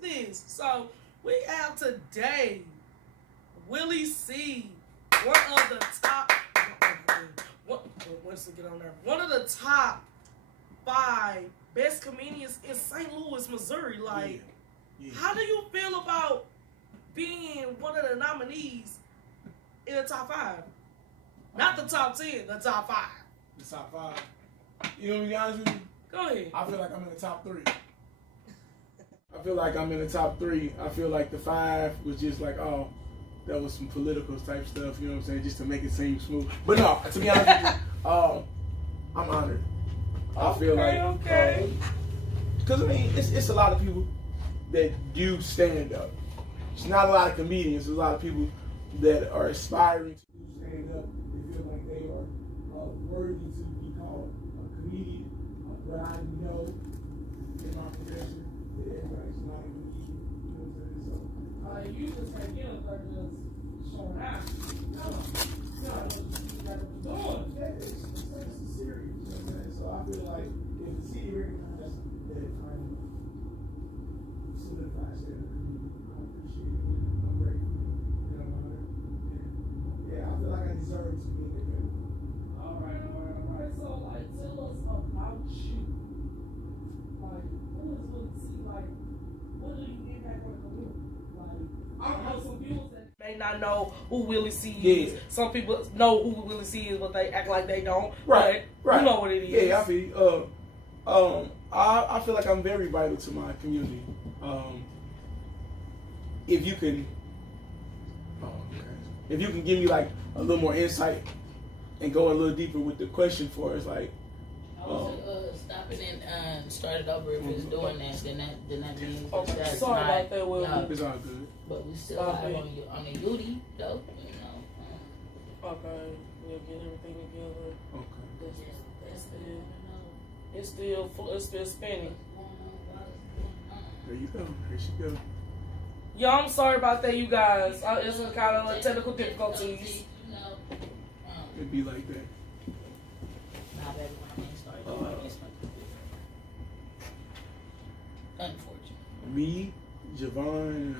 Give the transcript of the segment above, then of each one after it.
this. So we have today Willie C, one of the top. What's to get on there? One of the top 5 best comedians in St. Louis, Missouri. Like, how do you feel about being one of the nominees in the top 5? Not the top 10, the top 5. The top 5. You know, to be honest with you? Go ahead. I feel like I'm in the top 3. I feel like I'm in the top 3. I feel like the 5 was just like, oh, that was some political type stuff, you know what I'm saying, just to make it seem smooth. But no, to be honest with you, I'm honored. I feel like, because I mean, it's a lot of people that do stand up. It's not a lot of comedians. There's a lot of people that are aspiring to do stand up. They feel like they are worthy to be called a comedian. But I know in my profession that everybody's not a comedian. You know what I'm saying? So, you just like, you know, just showing out. No, what you doing. Yeah, it's serious. You know what I'm saying? So I feel like if the city recognizes that kind of solidifies that community, I appreciate it. I'm grateful. You know what I mean? Yeah, I feel like I deserve to be in the community. All right. So, like, tell us about you. Like, who is Willie C? Like, what do you impact on the community? Like, I know some viewers that may not know who Willie C is. Yeah. Some people know who Willie C is, but they act like they don't. Right. You know what it is. Yeah, I feel. I feel like I'm very vital to my community. If you can give me like a little more insight and go a little deeper with the question for us, like. I was stop it and start it over. If it's doing that, then that means that's sorry not, about that, Willie. It's all good. But we still live on the duty, though. You know. Okay, we'll get everything together. Okay. It's still spinning. There you go. There she go. Yo, I'm sorry about that, you guys. It's kind of like technical difficulties. It'd be like that. Unfortunately. Me, Javon,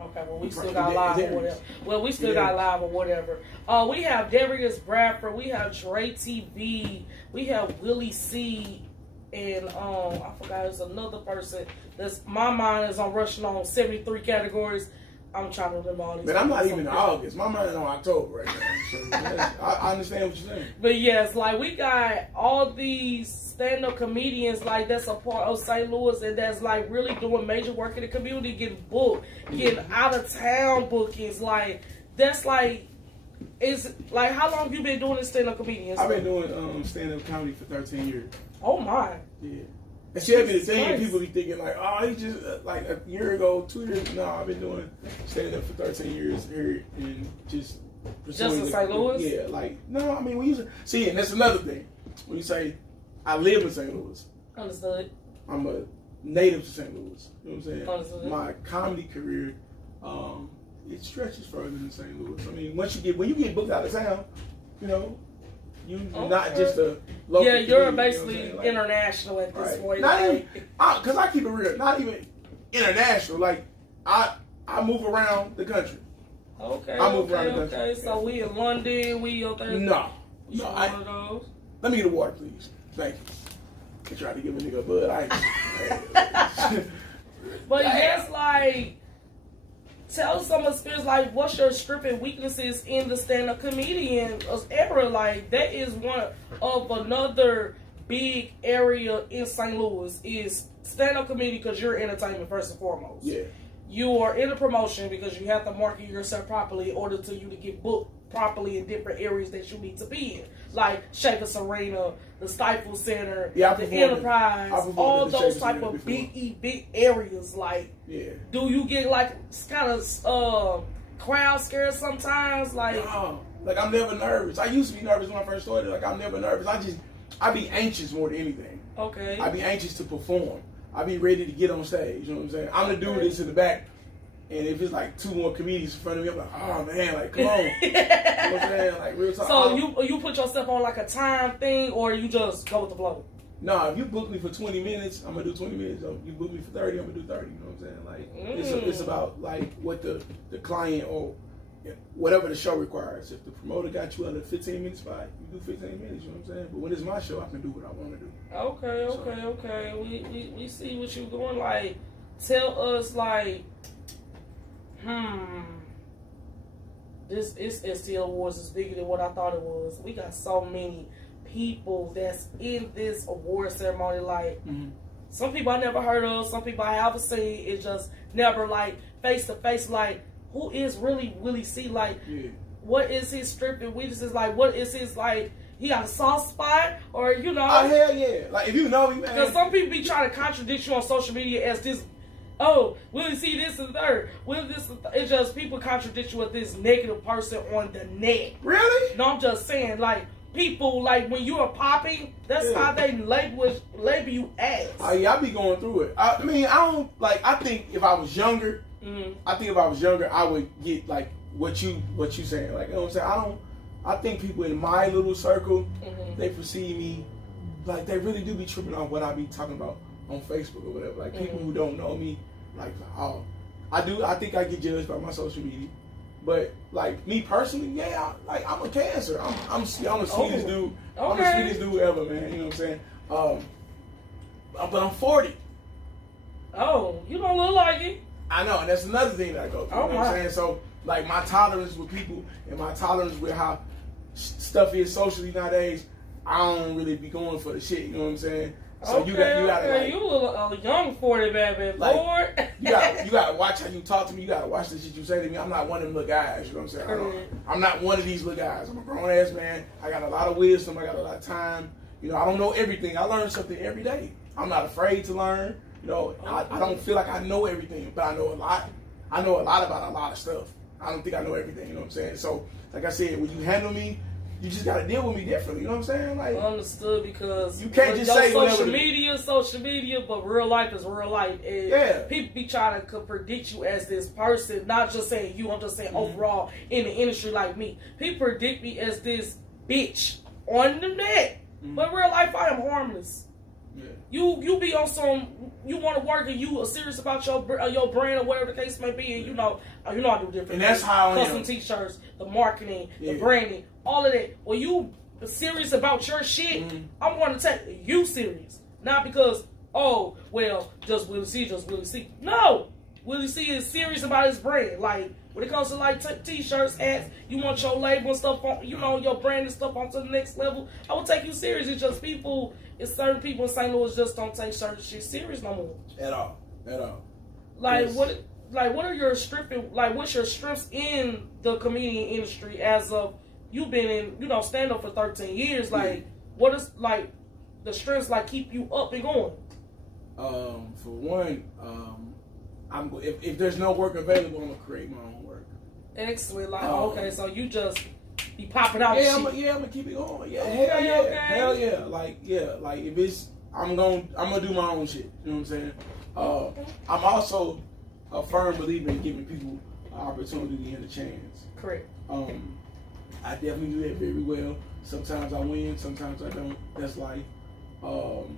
okay, well, we still got live or whatever. Well, we still got live or whatever. We have Darius Bradford. We have Dre TV. We have Willie C. And I forgot there's another person. My mind is on rushing on 73 categories. I'm trying to remember all these. But I'm not even in August. My mind is on October right now. So I understand what you're saying. But yes, like we got all these stand-up comedians like that's a part of St. Louis and that's like really doing major work in the community, getting booked, getting out of town bookings. Like that's like, is like how long have you been doing this stand-up comedians? I've been doing stand-up comedy for 13 years. Oh my. Yeah. And she had me the thing, people be thinking like, oh, he just like a year ago, 2 years. No, I've been doing stand-up for 13 years here and just in St. Louis? Yeah, like, no, I mean, we usually, see, and that's another thing. When you say, I live in St. Louis. Understood. I'm a native to St. Louis. You know what I'm saying? Understood. My comedy career, it stretches further than St. Louis. I mean, when you get booked out of town, you know, you're not just a local. Yeah, you're comedian, basically you know like, international at this point. Not even, because I keep it real, not even international. Like, I move around the country. Okay, I move around the country. Okay, so we in London, we out there. No. One of those? Let me get a water, please. Thank you. I tried to give a nigga a bud. But yes, like, tell some experience, like, what's your strengths and weaknesses in the stand-up comedian era? Like, that is one of another big area in St. Louis is stand-up comedy because you're entertainment first and foremost. Yeah. You are in a promotion because you have to market yourself properly in order to you to get booked properly in different areas that you need to be in. Like Shaker Arena, the Stifle Center, the Enterprise, all those type of big areas. Like, do you get like kind of crowd scared sometimes? Like, no, like I'm never nervous. I used to be nervous when I first started. Like I'm never nervous. I be anxious more than anything. Okay. I be anxious to perform. I be ready to get on stage. You know what I'm saying? I'm the dude that's in the back. And if it's like 2 more comedians in front of me, I'm like, oh man, like come on. You know what I'm saying? Like real talk. So you put yourself on like a time thing or you just go with the flow? No, if you book me for 20 minutes, I'm gonna do 20 minutes. If you book me for 30, I'm gonna do 30. You know what I'm saying? Like it's about like what the client or whatever the show requires. If the promoter got you under 15 minutes spot, you do 15 minutes. You know what I'm saying? But when it's my show, I can do what I want to do. Okay. We see what you're doing. Like, tell us like, this STL Awards is bigger than what I thought it was. We got so many people that's in this award ceremony. Like, some people I never heard of, some people I haven't seen. It's just never like face to face. Like, who is really Willie C? Like, what is his strength and weaknesses? Like, what is his like? He got a soft spot, or you know? Oh hell yeah! Like if you know me, man. Because some people be trying to contradict you on social media as this. Oh, Willie C this and third. Willie this and it's just people contradict you with this negative person on the net. Really? No, I'm just saying like. People like when you are popping, that's how they label you as. Oh yeah, I be going through it. I mean, I don't like. I think if I was younger, I would get like what you saying. Like you know what I'm saying. I think people in my little circle, they perceive me like they really do be tripping on what I be talking about on Facebook or whatever. Like people who don't know me, like oh, I think I get judged by my social media. But like me personally, yeah, I'm a Cancer. I'm the sweetest dude. I'm the sweetest dude ever, man. You know what I'm saying? But I'm 40. Oh, you don't look like it. I know, and that's another thing that I go through. You know what I'm saying? So like my tolerance with people and my tolerance with how stuff is socially nowadays, I don't really be going for the shit. You know what I'm saying? So you gotta like, you look a young 40 baby, like, Lord. you gotta watch how you talk to me. You gotta watch the shit you say to me. I'm not one of them little guys. You know what I'm saying? I'm not one of these little guys. I'm a grown ass man. I got a lot of wisdom. I got a lot of time. You know, I don't know everything. I learn something every day. I'm not afraid to learn. You know, I don't feel like I know everything, but I know a lot. I know a lot about a lot of stuff. I don't think I know everything. You know what I'm saying? So, like I said, when you handle me, you just gotta deal with me differently. You know what I'm saying? Like understood, because you can't just say social media, but real life is real life. And people be trying to predict you as this person, not just saying you. I'm just saying overall in the industry like me. People predict me as this bitch on the net, but in real life I am harmless. Yeah. You be on some. You want to work and you are serious about your brand or whatever the case may be, and you know I do different. And that's how custom t-shirts, the marketing, the branding, all of that. When you serious about your shit, I'm going to take you serious, not because just Willie C. No, Willie C is serious about his brand. Like when it comes to like t-shirts, hats, you want your label and stuff on, you know, your brand and stuff onto the next level. I will take you serious. It's just certain people in St. Louis just don't take certain shit serious no more. At all. Like what are your what's your strengths in the comedian industry as of you've been in, you know, stand up for 13 years? Like what is like the strengths like keep you up and going? For one, if there's no work available, I'm gonna create my own work. Excellent. Like okay, so you just be popping out. I'm gonna keep it going. Yeah, hell yeah. Like if it's, I'm gonna do my own shit. You know what I'm saying? I'm also a firm believer in giving people an opportunity and a chance. Correct. I definitely do that very well. Sometimes I win, sometimes I don't. That's life. I'm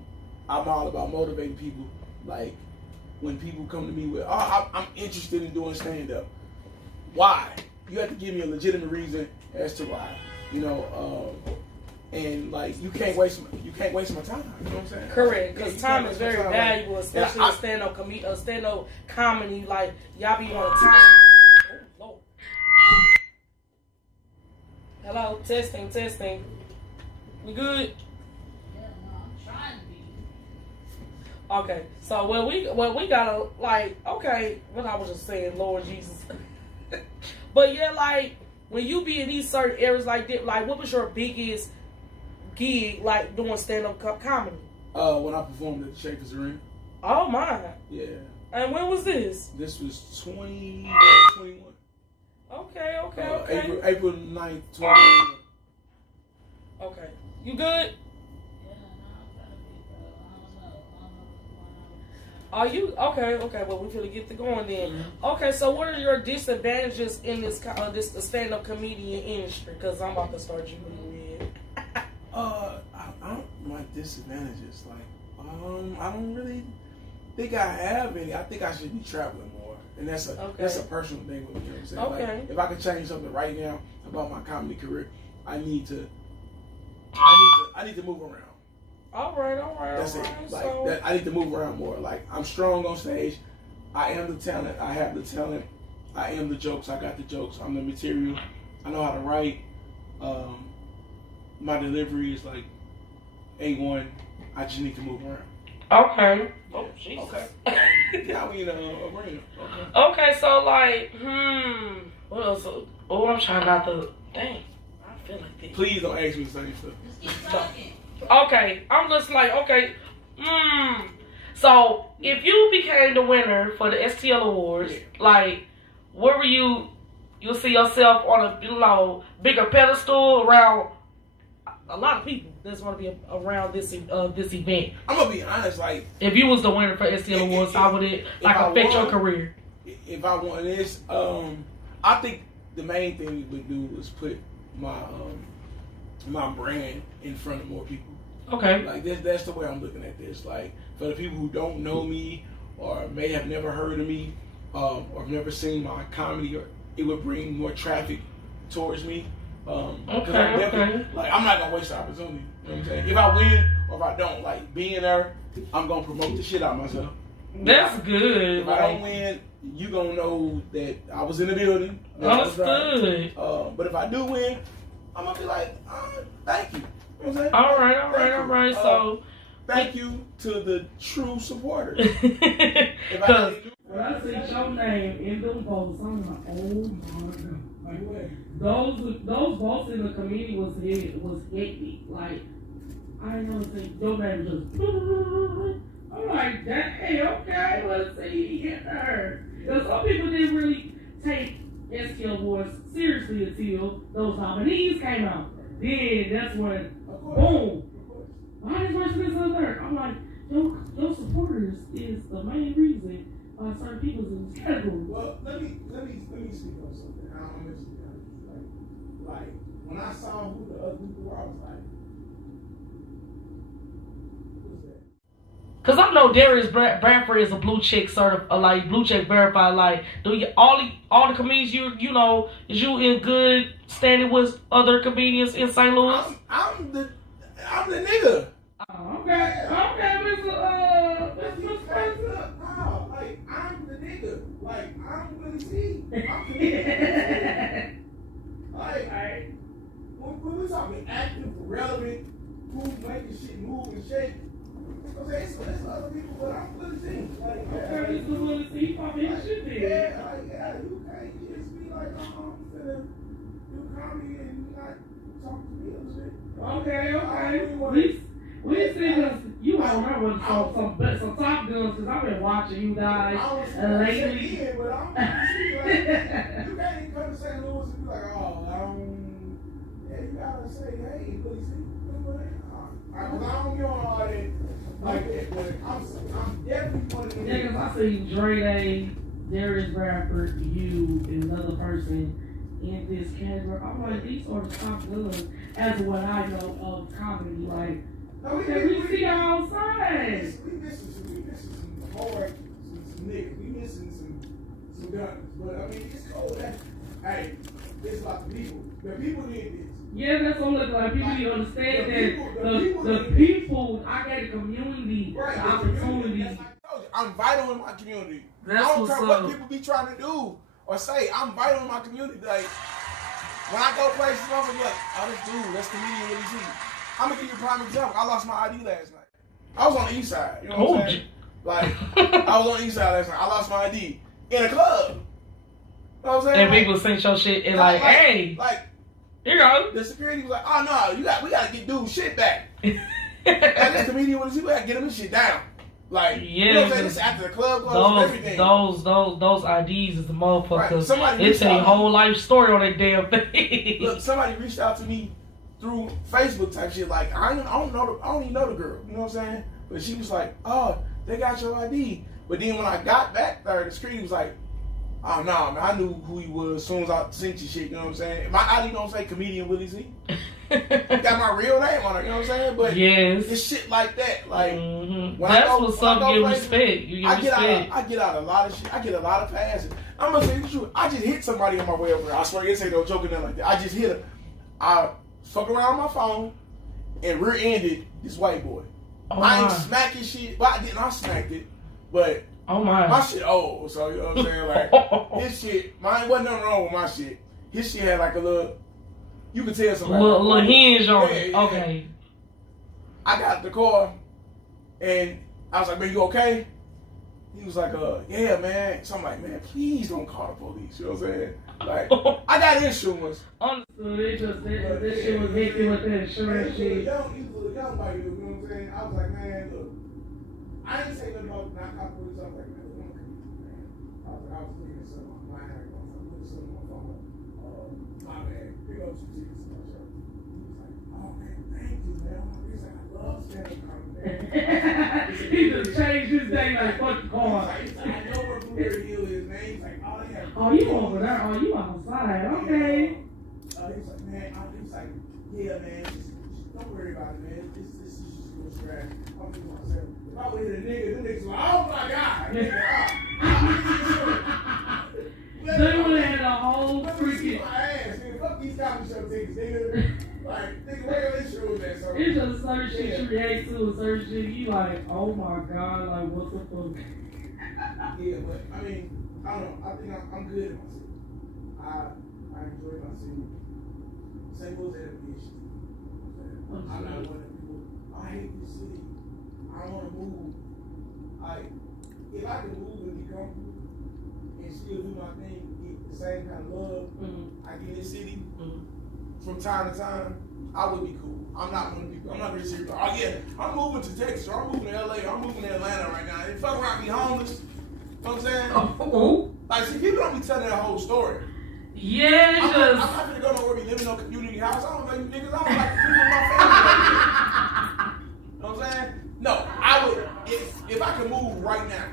all about motivating people. Like when people come to me with, I'm interested in doing stand-up. Why? You have to give me a legitimate reason as to why. You know, and like you can't waste my time. You know what I'm saying? Correct, because time is very valuable, especially in stand-up comedy. Like y'all be on time. Oh Lord. Hello, testing. We good? Yeah, no, I'm trying to be. Okay, so what we gotta like. Okay, what I was just saying, Lord Jesus. But yeah, like when you be in these certain areas like that, like what was your biggest gig like doing stand-up comedy? When I performed at the Shakers Arena. Oh my. Yeah. And when was this? This was 2021. Okay. April 9th, 2021. Okay. You good? Are you okay? Well, we finna get to going then. Okay, so what are your disadvantages in this this stand-up comedian industry? Because I'm about to start you with. My disadvantages, like, I don't really think I have any. I think I should be traveling more, and that's a personal thing with me. You know what I'm saying? Okay. Like, if I could change something right now about my comedy career, I need to move around. All right. That's it. Like I need to move around more. Like, I'm strong on stage. I am the talent. I have the talent. I am the jokes. I got the jokes. I'm the material. I know how to write. My delivery is like A1. I just need to move around. Okay. Oh, Jesus. Okay. Now we in arena. Okay, so like, what else? Oh, I'm trying not to. Dang, I feel like this. Please don't ask me the same stuff. Just keep talking. Okay, I'm just like, okay, So, if you became the winner for the STL Awards, like, where were you see yourself on a, bigger pedestal around a lot of people that's going to be around this event? I'm going to be honest, like, if you was the winner for STL Awards, how would it, affect your career? If I won this, I think the main thing we would do was put my brand in front of more people. Okay. Like, that's the way I'm looking at this. Like, for the people who don't know me or may have never heard of me or have never seen my comedy, it would bring more traffic towards me. Okay. Like, I'm not going to waste the opportunity. You know what I'm saying? If I win or if I don't, like, being there, I'm going to promote the shit out of myself. That's good. If I don't win, you going to know that I was in the building. That's good. But if I do win, I'm going to be like, thank you. You know what I'm saying? All right. So, thank you to the true supporters. Because when I see your name in them votes, I'm like, oh my God. Like, those votes in the committee was hectic. Like, I didn't know that your name just. I'm like, dang, okay, let's see, get her. Because some people didn't really take STL Awards seriously until those nominees came out. Then that's when, boom, why is this person so third? I'm like, your supporters is the main reason why certain people's in this category. Well, let me speak on something. I'm gonna speak on it. Like when I saw who the other people were, I was like, who's that? Cause I know Darius Bradford is a blue check blue check verified. Like, do you all the comedians you know is you in good standing with other comedians in St. Louis? I'm the nigga. Oh, okay, Mr. No, like I'm the nigga. Like I'm Willie C. I'm comedian. Like when we talking active, relevant, who's making shit move and shake. Okay, so there's other people, but I'm Willie C. Like, okay, this is Willie C. Probably his shit there. Yeah, you can't just be like, I'm finna do comedy and not talk to me and shit. Okay. We see this. You don't remember some Top Guns because I've been watching you guys lately. But I'm like, you can't even come to St. Louis and be like, you gotta say, hey, Willie C. I don't get on all that like that, but I'm definitely one of them. Yeah, because I see Dre Day, Darius Bradford, you, and another person in this category. I'm like, these are the top guns as what I know of comedy. Like, we see y'all outside. We missing some hard, some niggas. We missing some guns. But I mean, it's cold. Hey, it's about the people. The people need this. Yeah, that's what I'm looking like. People need to understand that the people, I got a community, the opportunity. I'm vital in my community. That's I don't what's care up. what people be trying to do or say. I'm vital in my community. Like, when I go places, I'm gonna be like, this dude, that's comedian Willie C. I'm gonna give you a prime example. I lost my ID last night. I was on the east side. You know what I'm saying? Like, I was on the east side last night. I lost my ID in a club. You know what I'm saying? And people sing your shit and like, hey. Like, here you go. the security was like, oh no, we gotta get dude's shit back. Like, this comedian Willie C, we gotta get him his shit down. Like, you know what I'm saying? This after the club closed and everything. Those IDs is the motherfuckers. Right. It's a whole life story on that damn thing. Look, somebody reached out to me through Facebook type shit. Like, I don't even know the girl. You know what I'm saying? But she was like, oh, they got your ID. But then when I got back there, the security was like, oh no, man, I knew who he was as soon as I sent you shit. You know what I'm saying? My ID don't say comedian Willie C. got my real name on it, you know what I'm saying? But it's shit like that. Like, when that's what's up, you get respect. You get respect. I get out a lot of shit. I get a lot of passes. I'm gonna say the truth. I just hit somebody on my way over there. I swear, this ain't no joking nothing like that. I just hit him. I fuck around on my phone and rear-ended this white boy. I ain't smacking shit. Well, I didn't. I smacked it. But my shit old. So, you know what I'm saying? Like, his shit, mine wasn't nothing wrong with my shit. His shit had like a little, you could tell somebody. Little hinge on it. Yeah. Okay. I got the car and I was like, man, you okay? He was like, yeah, man. So I'm like, man, please don't call the police. You know what I'm saying? Like, I got insurance. Understood. It just, this shit was hit with the insurance shit. He was a young white dude, you know what I'm saying? I was like, man, look, I didn't say nothing about not call police. I was like, man, I was looking at something on my mind. I was looking at something on my phone. My bad. Pick up some tickets to my show. He was like, oh, man, thank you, man. He's like, I love standing up. He just changed his name like fuck the car. He's like, I know where Blueberry Hill is, man. He's like, oh, they have. Oh, you over there? Oh, you outside? Okay. He's like, man. He's like, yeah, man. Just don't worry about it, man. This is just gonna scratch. I'm thinking to myself, if I would hit a nigga, them niggas like, oh my god. They would have had a whole freaking. My ass, nigga. Fuck these comedy show tickets, nigga. Like, nigga, where your insurance at? So, it's just certain shit you react to, certain shit you like, oh my god, like what the fuck? Yeah, but I mean, I don't know. I think I'm good in my city. I enjoy my city. Same goes to every issue. I'm not one of the people. I hate this city. I want to move. Like, if I can move and be comfortable and still do my thing, get the same kind of love I get in this city from time to time, I would be cool. I'm not one of the people. I'm not really serious. Oh yeah, I'm moving to Texas. Or I'm moving to LA. Or I'm moving to Atlanta right now. And fuck around, be homeless. You know what I'm saying? Oh. Like, see, people don't be telling that whole story. Yeah, I'm not gonna go nowhere, be living in no community house. I don't know you niggas. I don't like the people in my family. You know what I'm saying? No, I would, if I could move right now,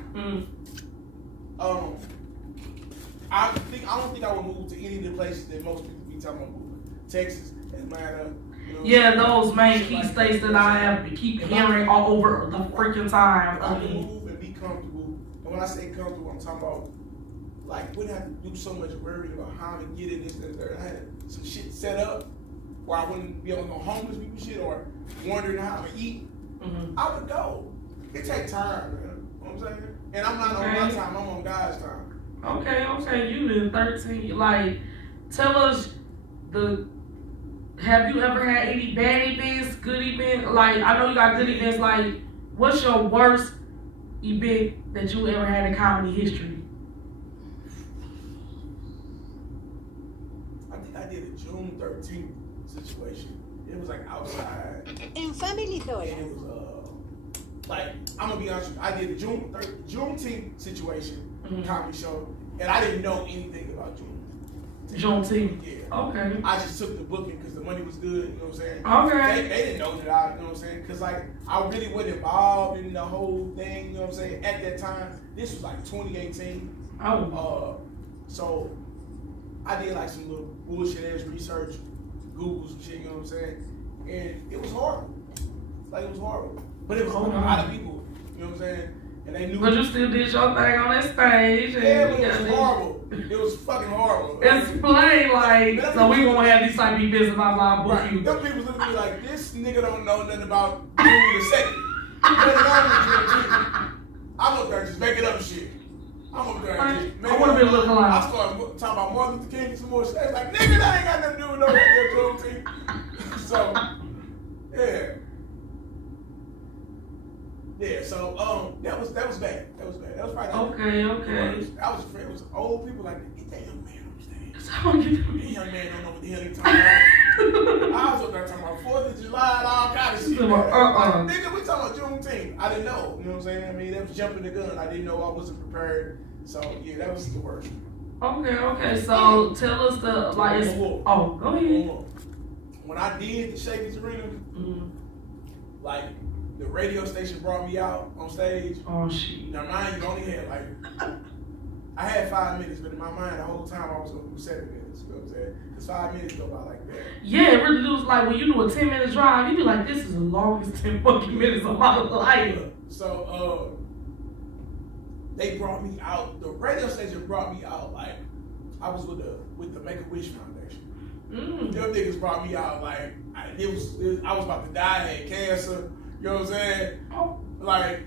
I don't think I would move to any of the places that most people be talking about moving. Texas, Atlanta. You know, yeah, those main key states that I have to keep hearing all over the freaking time. If I can move and be comfortable, and when I say comfortable, I'm talking about like wouldn't have to do so much worrying about how to get in this and that. I had some shit set up where I wouldn't be on no homeless people shit or wondering how to eat. I would go. It takes time, man. You know what I'm saying? And I'm not on my time, I'm on God's time. Okay, you been 13. Like, tell us have you ever had any bad events, good events? Like, I know you got good events. Like, what's your worst event that you ever had in comedy history? I think I did a June 13th situation. It was like outside. In family though. And it was like, I'm gonna be honest with you, I did a Juneteenth situation comedy show, and I didn't know anything about Juneteenth. Yeah. Okay. I just took the booking because the money was good, you know what I'm saying? Okay. They didn't know that you know what I'm saying? Because like, I really wasn't involved in the whole thing, you know what I'm saying? At that time, this was like 2018. So I did like some little bullshit ass research, Google some shit, you know what I'm saying? And it was horrible. Like, it was horrible. But it was a lot of people, you know what I'm saying? And they knew. But you still did your thing on that stage. Yeah, but it was horrible. It was fucking horrible. Explain, like, so we gonna have these type of events about my book. Right. Them people look at me like, this nigga don't know nothing about June the 2nd. He better know Juneteenth. I'm up there just making up shit. I'm up there just making up. I wanna be looking like. I started talking about Martin Luther King and some more shit. They was like, nigga, that ain't got nothing to do with no goddamn Juneteenth. So, yeah. Yeah, so that was bad. That was bad. That was probably Okay. I was afraid. It was old people like, get that young man on stage. That That young man don't know what the hell he's talking about. I was up there talking about 4th of July and all kind of shit. Like, nigga, we talking about Juneteenth. I didn't know. You know what I'm saying? I mean, that was jumping the gun. I didn't know. I wasn't prepared. So yeah, that was the worst. Okay. So tell us the like. Go ahead. When I did the Shakey's Arena, like. The radio station brought me out on stage. Oh shit! Now mind you, only had like I had 5 minutes, but in my mind the whole time I was gonna do 7 minutes. was. You know what I'm saying? Because 5 minutes go by like that. Yeah, it really was like when you do a 10-minute drive, you be like, this is the longest 10 fucking minutes of my life. So, they brought me out. The radio station brought me out like I was with the Make-A-Wish Foundation. Them niggas brought me out like I was about to die, I had cancer. You know what I'm saying? Oh. Like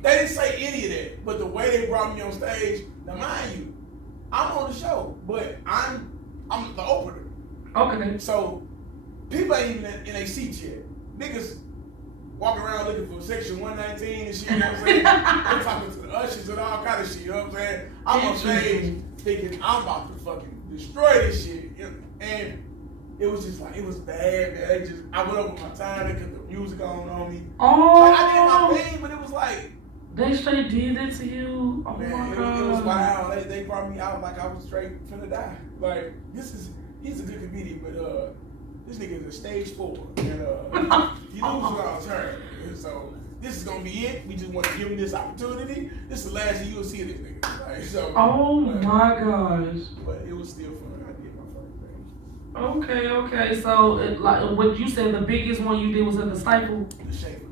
they didn't say any of that, but the way they brought me on stage. Now, mind you, I'm on the show, but I'm the opener. Okay. So people ain't even in their seats yet. Niggas walking around looking for section 119 and shit. You know what I'm saying? I'm talking to the ushers and all kind of shit. You know what I'm saying? I'm on stage thinking I'm about to fucking destroy this shit, and it was just like it was bad, man. I went over my time. They put the music on me. Oh. Like, I did my thing, but it was like. They straight did it to you? Oh, man, my God. It was wild. They brought me out like I was straight finna die. Like, he's a good comedian, but this nigga is a stage 4. And he lose without a turn. And so this is gonna be it. We just want to give him this opportunity. This is the last you'll see this nigga. Like, so, oh my gosh. But it was still fun. I did my fucking thing. Okay. So like what you said, the biggest one you did was at the Stifle?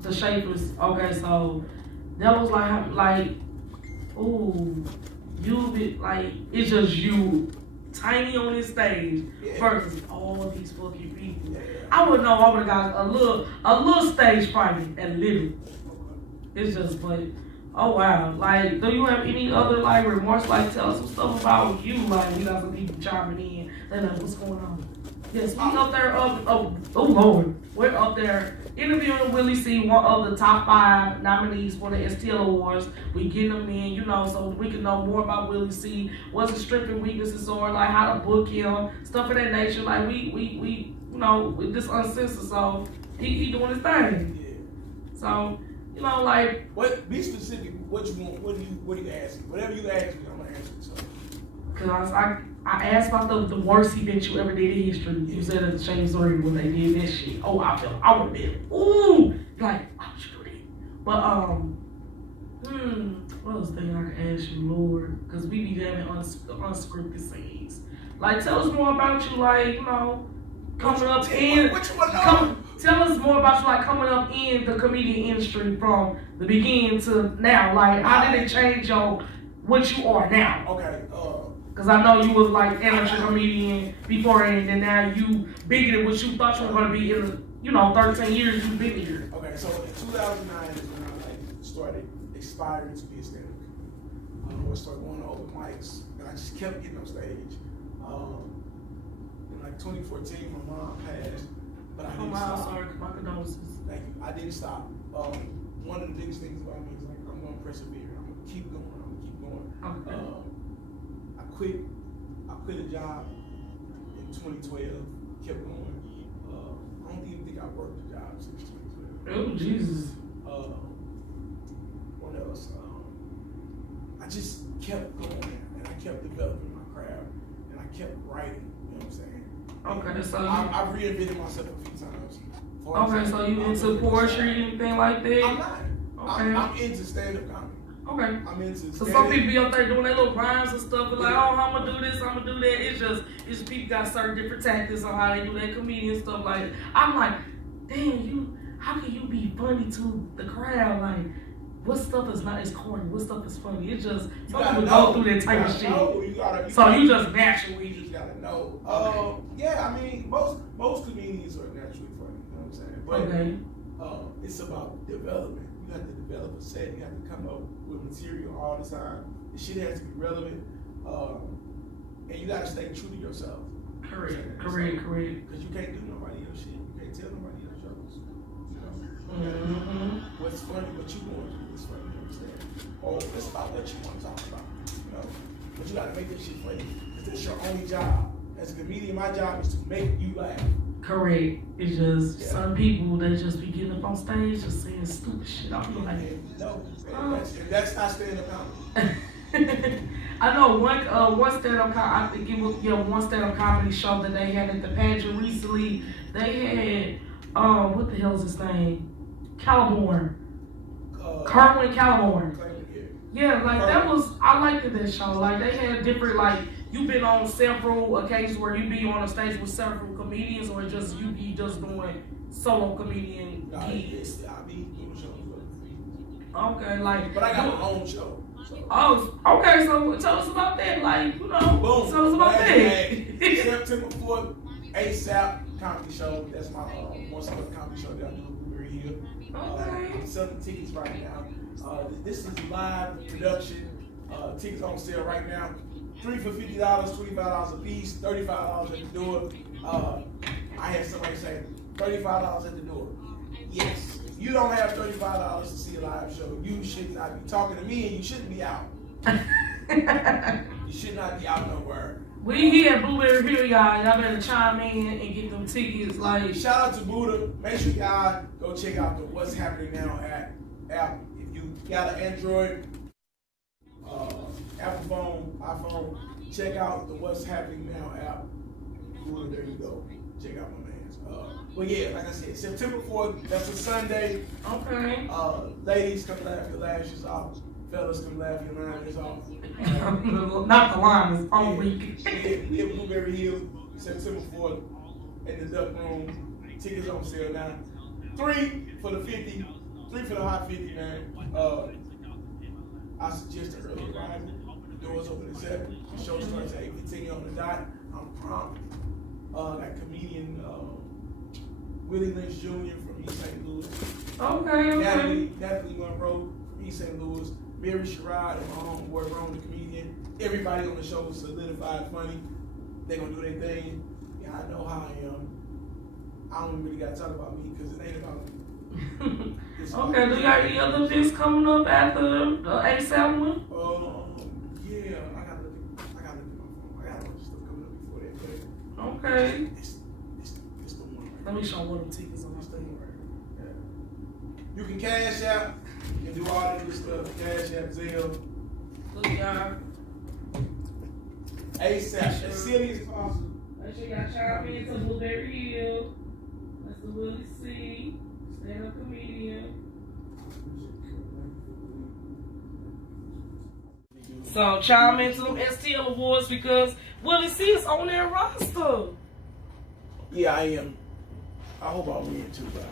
The Shapers. Okay, so that was like, ooh, you be like, it's just you, tiny on this stage versus all these fucking people. I would know I would have got a little stage fright at little. It's just, but oh wow, like, do you have any other like remorse? Like, tell us some stuff about you. Like, we got some people chiming in. They know what's going on. Yes, we up there. Oh Lord, we're up there interviewing Willie C, one of the top 5 nominees for the STL Awards. We getting them in, you know, so we can know more about Willie C. What's his strengths and weaknesses, or like how to book him, stuff of that nature. Like we you know, with this Uncensored, so he doing his thing. Yeah. So you know, like what? Be specific. What you want? What do you ask me? Whatever you ask me, I'm gonna answer. So. Cause I asked about the worst event you ever did in history. You said at the Shane's Story when they did that shit. Oh, I would have been, ooh, like, I should do that. But, what else thing I can ask you, Lord? Because we be having unscripted scenes. Like, tell us more about you, like, you know, coming up in. Tell us more about you, like, coming up in the comedian industry from the beginning to now. Like, how did it change what you are now? Okay, Because I know you was like amateur comedian before, and now you bigger than what you thought you were going to be in, 13 years you been here. Okay, so in 2009 is when I started aspiring to be a stand-up. I started going to open mics, and I just kept getting on stage. In like 2014, my mom passed, but I didn't stop. Sorry, my condolences. Thank you. I didn't stop. One of the biggest things about me is like I'm going to persevere. I'm going to keep going. I'm going to keep going. Okay. I quit a job in 2012, kept going. I don't even think I worked a job since 2012. Oh, Jesus. What else? I just kept going, and I kept developing my craft, and I kept writing, you know what I'm saying? Okay, so I've reinvented myself a few times. Okay, so you into poetry, anything like that? I'm not. Okay. I'm into stand-up comedy. Okay. I'm into so some people be up there doing their little rhymes and stuff, and like, oh, I'm gonna do this, I'm gonna do that. It's just people got certain different tactics on how they do their comedian stuff. Like, I'm like, damn, how can you be funny to the crowd? Like, what stuff is not as corny? What stuff is funny? It's just some people go through that type of shit. You just naturally. You just gotta know. Yeah, I mean, most comedians are naturally funny. You know what I'm saying? But it's about development. You have to develop a set. You have to come up with material all the time. The shit has to be relevant, and you gotta stay true to yourself. Correct. Because you can't do nobody else shit. You can't tell nobody else jokes. You know. What's funny? What you want to do is funny. You understand? Or it's about what you want to talk about. You know. But you gotta make that shit funny. Because that's your only job. As a comedian, my job is to make you laugh. Correct. It's just some people they just be getting up on stage just saying stupid shit. I'm like, no, that's not stand-up comedy. I know one stand-up I think it was one stand-up comedy show that they had at the pageant recently. They had what the hell is his name? Caliborn. Kerwin Caliborn. Yeah, like that was I liked that show. Like they had different like you been on several occasions where you be on a stage with several comedians, or just you be just doing solo comedian gigs? I be doing shows. Okay, like. But I got my own show. So. Oh, okay. So tell us about that. Like, you know, boom. Tell us about that. September 4th, ASAP comedy show. That's my one summer comedy show that I do in Blueberry Hill. Okay. I'm selling tickets right now. This is live production. Tickets on sale right now. 3 for $50, $25 a piece, $35 at the door. I had somebody say $35 at the door. Yes. If you don't have $35 to see a live show, you should not be talking to me, and you shouldn't be out. You should not be out nowhere. We here at Blueberry Hill, y'all. Y'all better chime in and get them tickets. Like, shout out to Buddha. Make sure y'all go check out the What's Happening Now app. If you got an Android, Apple phone, iPhone, check out the What's Happening Now app. Buddha, there you go. Check out my man's. But yeah, like I said, September 4th, that's a Sunday. Okay. Ladies, come laugh your lashes off. Fellas, come laugh your liners off. Not the liners, on week. We at Blueberry Hill, September 4th, in the Duck Room. Tickets on sale now. 3 for the 50, 3 for the hot 50, man. I suggest an early arrival. The doors open at 7. The show starts at 8:15 on the dot. I'm prompt. That comedian Willie Lynch Jr. from East St. Louis. Okay. Natalie Monroe from East St. Louis. Mary Sherrod and my homeboy Ron, the comedian. Everybody on the show is solidified funny. They gonna do their thing. Yeah, I know how I am. I don't really gotta talk about me because it ain't about me. Okay, do you got any other events coming up after the ASAP one? Yeah, I gotta look at my phone. I got a bunch of stuff coming up before that. But okay. It's the one. Let me show one of them tickets on this thing right here. Yeah. You can cash out. You can do all that good stuff. Cash out, Zelle. Look, y'all. ASAP, as silly as possible. Make sure y'all chime in to Blueberry Hill. That's the Willie C. Stand-up comedian. So chime into them STL awards because Willie C is on their roster. Yeah, I am. I hope I win too, bro.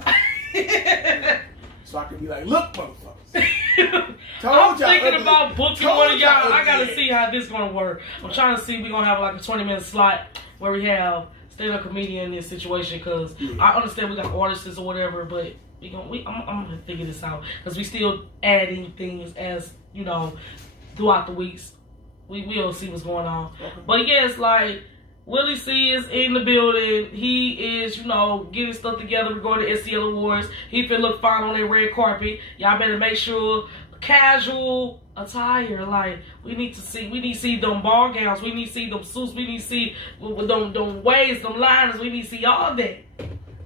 So I can be like, look, motherfuckers. I'm thinking about booking one of y'all. I gotta see how this gonna work. I'm trying to see we're gonna have like a 20-minute slot where we have stand-up comedian in this situation because I understand we got artists or whatever, but I'm gonna figure this out because we still adding things as you know throughout the weeks. We'll see what's going on. Okay. But yes, like Willie C is in the building. He is, getting stuff together regarding the STL Awards. He finna look fine on that red carpet. Y'all better make sure casual attire. Like we need to see them ball gowns. We need to see them suits. We need to see them waves, them liners. We need to see all that.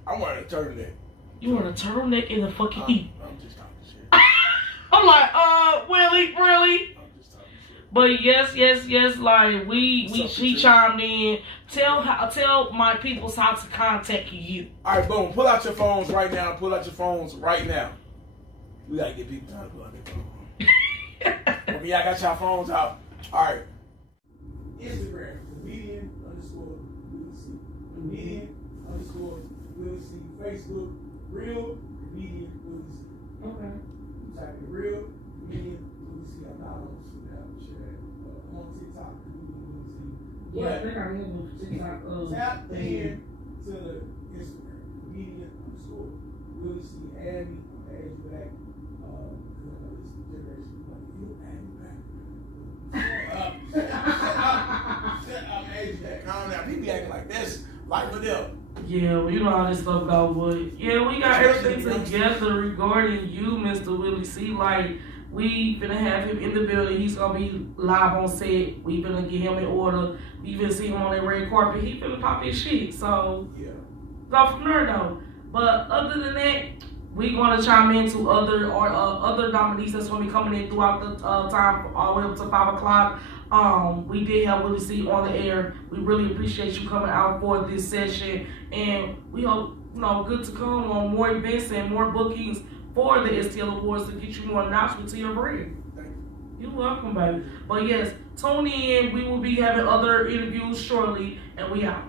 I'm wearing a turtleneck. You wearing a turtleneck in the fucking heat? I'm just talking shit. I'm like, Willie, really? But yes, like she chimed in. Tell my peoples how to contact you. All right, boom. Pull out your phones right now. We gotta get people time to pull out their phones. Okay, y'all got your phones out. All right. Instagram, comedian_Willie C. Comedian_Willie C. Facebook, real comedian Willie C. Okay. Type in real comedian Willie C. I'm not on Snapchat. On TikTok, Willie C. Yeah, I think I remember TikTok. Tap in to the Instagram, comedian_Willie C. Add me, I'll add you back. Because I know this generation, like, you add me back. Shut up, add you back. Calm down. People be acting like this. Life or death. Yeah, well, you know how this stuff goes, but yeah, we got everything together regarding you, Mr. Willie C. Like, we finna have him in the building. He's gonna be live on set. We finna get him in order. We finna see him on that red carpet. He finna pop his shit. So, yeah. Go from there, though. But other than that, we gonna chime into other nominees that's gonna be coming in throughout the time, all the way up to 5 o'clock. We did have Willie C on the air. We really appreciate you coming out for this session, and we hope good to come on more events and more bookings for the STL Awards to get you more announcements to your brand. Thank you. You're welcome, baby. But yes, tune in. We will be having other interviews shortly, and we out.